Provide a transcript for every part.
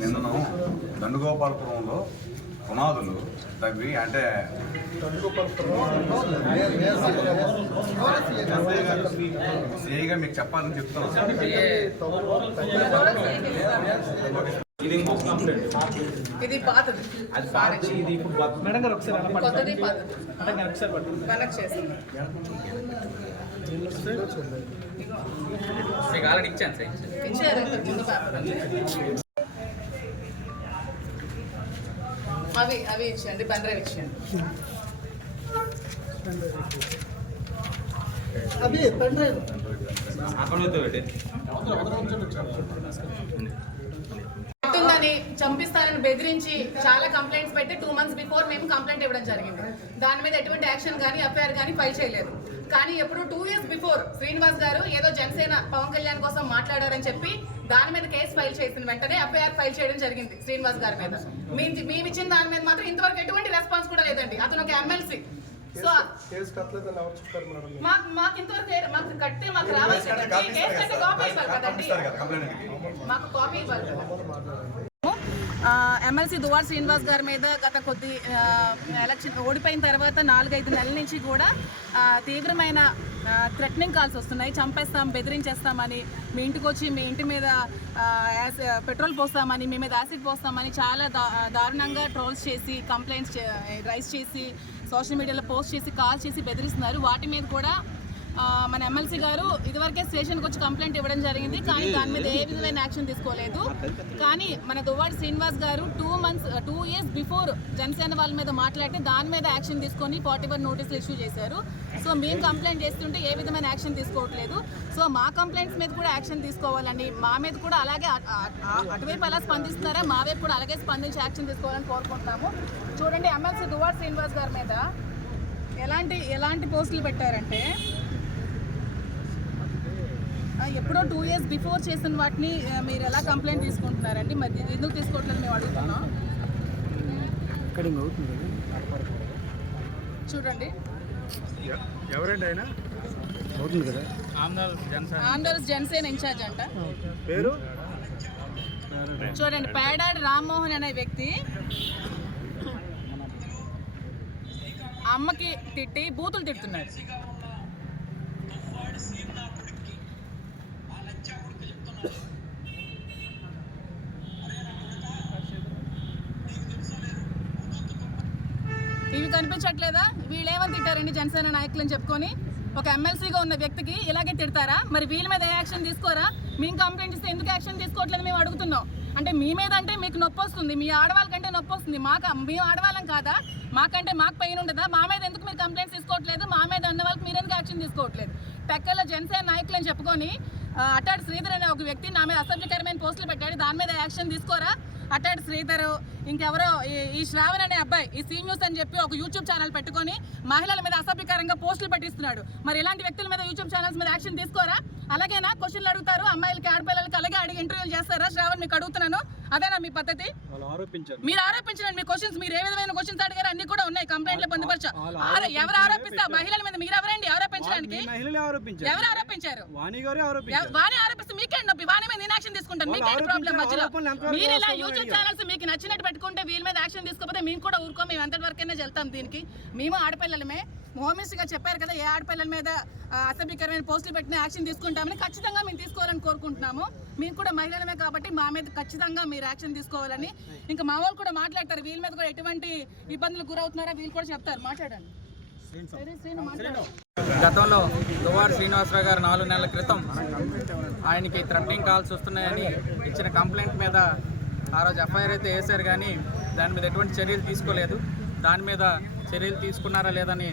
నిన్నను దండుగోపాలపురంలో పునాదులు తవ్వి అంటే సిఐగా మీకు చెప్పాలని చెప్తున్నాను. ఇది పాతది, ఇది మేడం గారు ఒకసారి కొత్తది పాతది కనెక్ట్ చేస్తాను. ఇచ్చారు ముందు పేపర్ అవి ఇచ్చేయండి, పెన్ డ్రైవ్ ఇచ్చేయండి. అవి పెన్ డ్రైవ్ ఉందని చంపిస్తారని బెదిరించి చాలా కంప్లైంట్స్ పెట్టి 2 months బిఫోర్ మేము కంప్లైంట్ ఇవ్వడం జరిగింది. దాని మీద ఎటువంటి యాక్షన్ కానీ ఎఫ్ఐఆర్ కానీ ఫైల్ చేయలేదు. కానీ ఎప్పుడు 2 years బిఫోర్ శ్రీనివాస్ గారు ఏదో జనసేన పవన్ కళ్యాణ్ కోసం మాట్లాడారని చెప్పి దాని మీద కేసు ఫైల్ చేసిన వెంటనే ఎఫ్ఐఆర్ ఫైల్ చేయడం జరిగింది శ్రీనివాస్ గారి మీద. మేము ఇచ్చిన దాని మీద మాత్రం ఇంతవరకు ఎటువంటి రెస్పాన్స్ కూడా లేదండి. అతను ఒక ఎమ్మెల్సీ. సో మాకు ఇంతవరకు మాకు కట్టి మాకు రావాలి కదండి, కేసు కట్టి కాపీ ఇవ్వాలి కదండి, మాకు కాపీ ఇవ్వాలి కదా. ఎమ్మెల్సీ దువ్వాడ శ్రీనివాస్ గారి మీద గత కొద్ది ఎలక్షన్ ఓడిపోయిన తర్వాత 4-5 నెలల నుంచి కూడా తీవ్రమైన థ్రెటనింగ్ కాల్స్ వస్తున్నాయి. చంపేస్తాం, బెదిరించేస్తామని, మీ ఇంటికి వచ్చి మీ ఇంటి మీద పెట్రోల్ పోస్తామని, మీ మీద యాసిడ్ పోస్తామని చాలా దారుణంగా ట్రోల్స్ చేసి కంప్లైంట్స్ రైజ్ చేసి సోషల్ మీడియాలో పోస్ట్ చేసి కాల్ చేసి బెదిరిస్తున్నారు. వాటి మీద కూడా మన ఎమ్మెల్సీ గారు ఇదివరకే స్టేషన్కి వచ్చి కంప్లైంట్ ఇవ్వడం జరిగింది. కానీ దాని మీద ఏ విధమైన యాక్షన్ తీసుకోలేదు. కానీ మన దువ్వాడ శ్రీనివాస్ గారు 2 years బిఫోర్ జనసేన వాళ్ళ మీద మాట్లాడితే దాని మీద యాక్షన్ తీసుకొని 41 నోటీసులు ఇష్యూ చేశారు. సో మేము కంప్లైంట్ చేస్తుంటే ఏ విధమైన యాక్షన్ తీసుకోవట్లేదు. సో మా కంప్లైంట్స్ మీద కూడా యాక్షన్ తీసుకోవాలని, మా మీద కూడా అలాగే అటువైపు ఎలా స్పందిస్తున్నారా మా వైపు కూడా అలాగే స్పందించి యాక్షన్ తీసుకోవాలని కోరుకుంటున్నాము. చూడండి, ఎమ్మెల్సీ దువ్వాడ శ్రీనివాస్ గారి మీద ఎలాంటి పోస్టులు పెట్టారంటే ఎప్పుడో 2 years బిఫోర్ చేసిన వాటిని మీరు ఎలా కంప్లైంట్ తీసుకుంటున్నారండి? మరి ఎందుకు తీసుకోవట్లేదు మేము అడుగుతున్నాం. చూడండి, ఎవరండి ఆయన? ఆంధ్రప్రదేశ్ జనసేన ఇన్ఛార్జ్ అంట. పేరు చూడండి, పేడాడి రామ్మోహన్ అనే వ్యక్తి అమ్మకి తిట్టి బూతులు తిడుతున్నాడు. ఇవి కనిపించట్లేదా? వీళ్ళు ఏమని తిట్టారండి జనసేన నాయకులు అని చెప్పుకొని? ఒక ఎమ్మెల్సీగా ఉన్న వ్యక్తికి ఇలాగే తిడతారా? మరి వీళ్ళ మీద ఏ యాక్షన్ తీసుకోరా? మేము కంప్లైంట్ ఇస్తే ఎందుకు యాక్షన్ తీసుకోవట్లేదు మేము అడుగుతున్నాం. అంటే మీ మీద అంటే మీకు నొప్పి వస్తుంది, మీ ఆడవాళ్ళకంటే నొప్పి వస్తుంది, మేము ఆడవాళ్ళం కాదా? మాకంటే మాకు పెయిన్ ఉండదా? మా మీద ఎందుకు మీరు కంప్లైంట్స్ తీసుకోవట్లేదు? మా మీద ఉన్న వాళ్ళకి మీరు ఎందుకు యాక్షన్ తీసుకోవట్లేదు? టెక్కల్లో జనసేన నాయకులు అని చెప్పుకొని అట్టాడు శ్రీధర్ అనే ఒక వ్యక్తి నా మీద అసభ్యకరమైన పోస్టులు పెట్టాడు. దాని మీద యాక్షన్ తీసుకోరా? అట్టాడు శ్రీధర్, ఇంకెవరో ఈ శ్రావణ్ అనే అబ్బాయి ఈ సీ న్యూస్ అని చెప్పి ఒక యూట్యూబ్ ఛానల్ పెట్టుకొని మహిళల మీద అసభ్యకరంగా పోస్టులు పెట్టిస్తున్నాడు. మరి ఇలాంటి వ్యక్తుల మీద యూట్యూబ్ ఛానల్స్ మీద యాక్షన్ తీసుకోరా? అలాగేనా క్వశ్చన్లు అడుగుతారు అమ్మాయిలకి, ఆడపిల్లలకి అలాగే అడిగి ఇంటర్వ్యూలు చేస్తారా? శ్రావణ్, మీకు అడుగుతున్నాను, అదేనా మీ పద్ధతి? మీరు ఆరోపించండి. మీ క్వశ్చన్స్, మీరు ఏ విధమైన క్వశ్చన్స్ అడిగారు అన్ని కూడా ఉన్నాయి కంప్లైంట్లు పొందుపరచా. ఎవరు ఆరోపిస్తా? మహిళల మీద మీరు ఎవరండి ఆరోపించడానికి? ఎవరు ఆరోపించారు? వాణి ఆరోపిస్తే మీకేంటి నొప్పి? వాణి మీద నేను యాక్షన్ తీసుకుంటాను, మీకేంటి ప్రాబ్లం? మధ్యలో మీరు ఇలా యూట్యూబ్ ఛానల్స్ మీకు నచ్చినట్టు పెట్టుకుంటే వీళ్ళ మీద యాక్షన్ తీసుకోకపోతే మేము కూడా ఊరుకో, మేము ఎంతటి వరకైనా వెళ్తాం. దీనికి మేము ఆడపిల్లలమే. హోమినిస్ట్గా చెప్పారు కదా, ఏ ఆడపిల్లల మీద అసభ్యకరమైన పోస్టులు పెట్టిన యాక్షన్ తీసుకుంటామని. ఖచ్చితంగా మేము తీసుకోవాలని కోరుకుంటున్నాము. మేము కూడా మహిళలమే కాబట్టి మా మీద ఖచ్చితంగా మీరు యాక్షన్ తీసుకోవాలని. ఇంకా మా వాళ్ళు కూడా మాట్లాడతారు, వీళ్ళ మీద కూడా ఎటువంటి ఇబ్బందులకు గురవుతున్నారో వీళ్ళు కూడా చెప్తారు. మాట్లాడండి. గతంలో దువ్వాడ శ్రీనివాసరావు గారు 4 నెలల క్రితం ఆయనకి థ్రెటనింగ్ కాల్స్ వస్తున్నాయని ఇచ్చిన కంప్లైంట్ మీద ఆ రోజు ఎఫ్ఐఆర్ అయితే వేశారు. కానీ దాని మీద ఎటువంటి చర్యలు తీసుకోలేదు. దాని మీద చర్యలు తీసుకున్నారా లేదని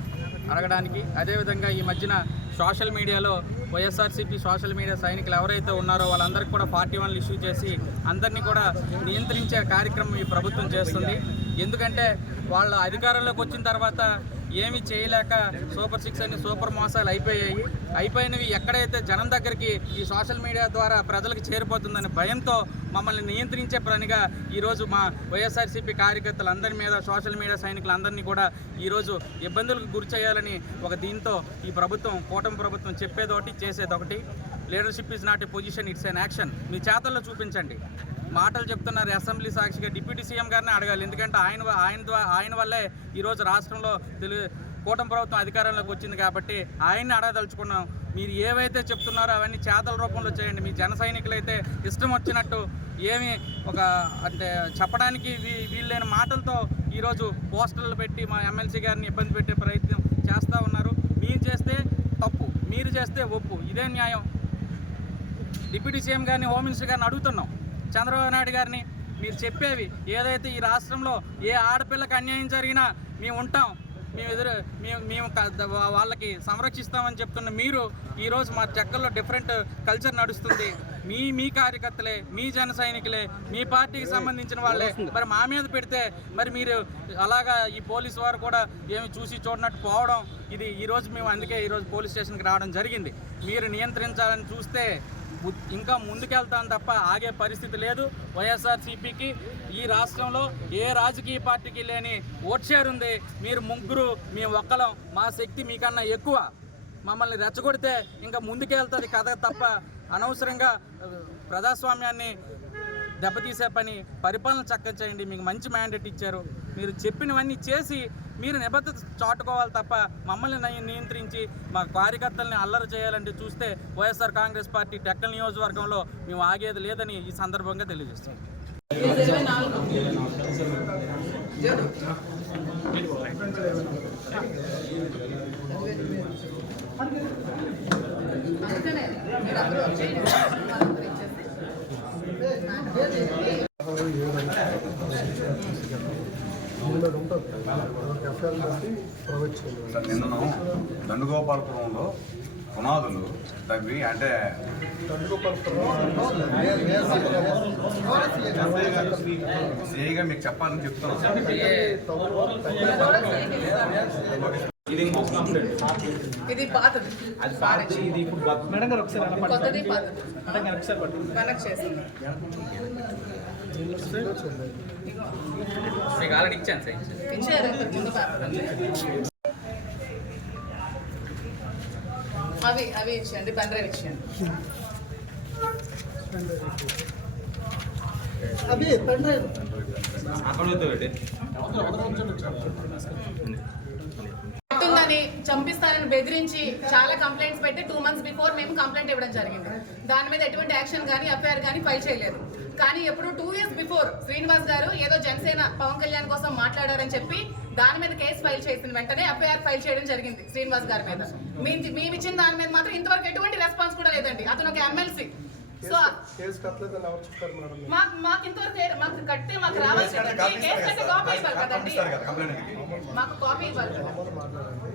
అడగడానికి, అదేవిధంగా ఈ మధ్యన సోషల్ మీడియాలో వైఎస్ఆర్సీపీ సోషల్ మీడియా సైనికులు ఎవరైతే ఉన్నారో వాళ్ళందరికీ కూడా 41 ఇష్యూ చేసి అందరినీ కూడా నియంత్రించే కార్యక్రమం ఈ ప్రభుత్వం చేస్తుంది. ఎందుకంటే వాళ్ళ అధికారంలోకి వచ్చిన తర్వాత ఏమీ చేయలేక సూపర్ 6 అని సూపర్ మోసాలు అయిపోయినవి ఎక్కడైతే జనం దగ్గరికి ఈ సోషల్ మీడియా ద్వారా ప్రజలకు చేరిపోతుందని భయంతో మమ్మల్ని నియంత్రించే పనిగా ఈరోజు మా వైఎస్ఆర్సీపీ కార్యకర్తలందరి మీద సోషల్ మీడియా సైనికులందరినీ కూడా ఈరోజు ఇబ్బందులకు గురి చేయాలని దీంతో ఈ ప్రభుత్వం కూటమి ప్రభుత్వం చెప్పేదొకటి చేసేదొకటి. Leadership is not a position, it's an action. మీ చేతల్లో చూపించండి. మాటలు చెప్తున్నారు అసెంబ్లీ సాక్షిగా డిప్యూటీ సీఎం గారిని అడగాలి. ఎందుకంటే ఆయన వల్లే ఈరోజు రాష్ట్రంలో కూటమి ప్రభుత్వం అధికారంలోకి వచ్చింది కాబట్టి ఆయన్ని అడగదలుచుకున్నాం. మీరు ఏవైతే చెప్తున్నారో అవన్నీ చేతల రూపంలో చేయండి. మీ జన సైనికులైతే ఇష్టం వచ్చినట్టు ఏమి అంటే చెప్పడానికి వీళ్ళైన మాటలతో ఈరోజు పోస్టర్లు పెట్టి మా ఎమ్మెల్సీ గారిని ఇబ్బంది పెట్టే ప్రయత్నం చేస్తూ ఉన్నారు. మీరు చేస్తే తప్పు, మీరు చేస్తే ఒప్పు, ఇదే న్యాయం. డిప్యూటీ సీఎం గారిని, హోమ్ మినిస్టర్ గారిని అడుగుతున్నాం. చంద్రబాబు నాయుడు గారిని మీరు చెప్పేవి ఏదైతే ఈ రాష్ట్రంలో ఏ ఆడపిల్లకి అన్యాయం జరిగినా మేము ఉంటాం, మేము వాళ్ళకి సంరక్షిస్తామని చెప్తున్న మీరు ఈరోజు మా చెక్కల్లో డిఫరెంట్ కల్చర్ నడుస్తుంది. మీ కార్యకర్తలే, మీ జన సైనికులే, మీ పార్టీకి సంబంధించిన వాళ్ళే మరి మా మీద పెడితే మరి మీరు అలాగా ఈ పోలీసు వారు కూడా ఏమి చూసి చూడనట్టు పోవడం, ఇది ఈరోజు మేము అందుకే ఈరోజు పోలీస్ స్టేషన్కి రావడం జరిగింది. మీరు నియంత్రించాలని చూస్తే ఇంకా ముందుకెళ్తాం తప్ప ఆగే పరిస్థితి లేదు. వైఎస్ఆర్సీపీకి ఈ రాష్ట్రంలో ఏ రాజకీయ పార్టీకి లేని ఓట్ షేర్ ఉంది. మీరు ముగ్గురు, మీ ఒక్కలం, మా శక్తి మీకన్నా ఎక్కువ. మమ్మల్ని రెచ్చగొడితే ఇంకా ముందుకెళ్తుంది కథ తప్ప అనవసరంగా ప్రజాస్వామ్యాన్ని దెబ్బతీసే పని, పరిపాలన చక్కగా చేయండి. మీకు మంచి మ్యాండేట్ ఇచ్చారు, మీరు చెప్పినవన్నీ చేసి మీరు నిబద్ధత చాటుకోవాలి తప్ప మమ్మల్ని నియంత్రించి మా కార్యకర్తల్ని అల్లరి చేయాలంటే చూస్తే వైఎస్ఆర్ కాంగ్రెస్ పార్టీ టెక్కల్ నియోజకవర్గంలో మేము ఆగేది లేదని ఈ సందర్భంగా తెలియజేస్తాం. నిన్నను దండుగోపాలపురంలో పునాదులు తవ్వి అంటే సేగా మీకు చెప్పాలని చెప్తున్నాను. ఇది పాతది, ఇది మేడం గారు ఒకసారి కొత్తది పాతది కనెక్ట్ చేసింది. ఇచ్చారు ముందు పేపర్ అవి ఇచ్చేయండి, పెన్ డ్రైవ్ ఇచ్చేయండి. అవి పెన్ డ్రైవ్ ఉంటుందని చంపిస్తారని బెదిరించి చాలా కంప్లైంట్స్ పెట్టి 2 months బిఫోర్ మేము కంప్లైంట్ ఇవ్వడం జరిగింది. దాని మీద ఎటువంటి యాక్షన్ కానీ ఎఫ్ఐఆర్ కానీ ఫైల్ చేయలేదు. కానీ ఎప్పుడు 2 years బిఫోర్ శ్రీనివాస్ గారు ఏదో జనసేన పవన్ కళ్యాణ్ కోసం మాట్లాడారని చెప్పి దాని మీద కేసు ఫైల్ చేసిన వెంటనే ఎఫ్ఐఆర్ ఫైల్ చేయడం జరిగింది శ్రీనివాస్ గారి మీద. మేము ఇచ్చిన దాని మీద మాత్రం ఇంతవరకు ఎటువంటి రెస్పాన్స్ కూడా లేదండి. అతను ఒక ఎమ్మెల్సీ. సో మాకు ఇంతవరకు మాకు కట్టి మాకు రావాల్సింది కేసు కట్టి కాపీ ఇవ్వాలి కదండి, మాకు కాపీ ఇవ్వాలి.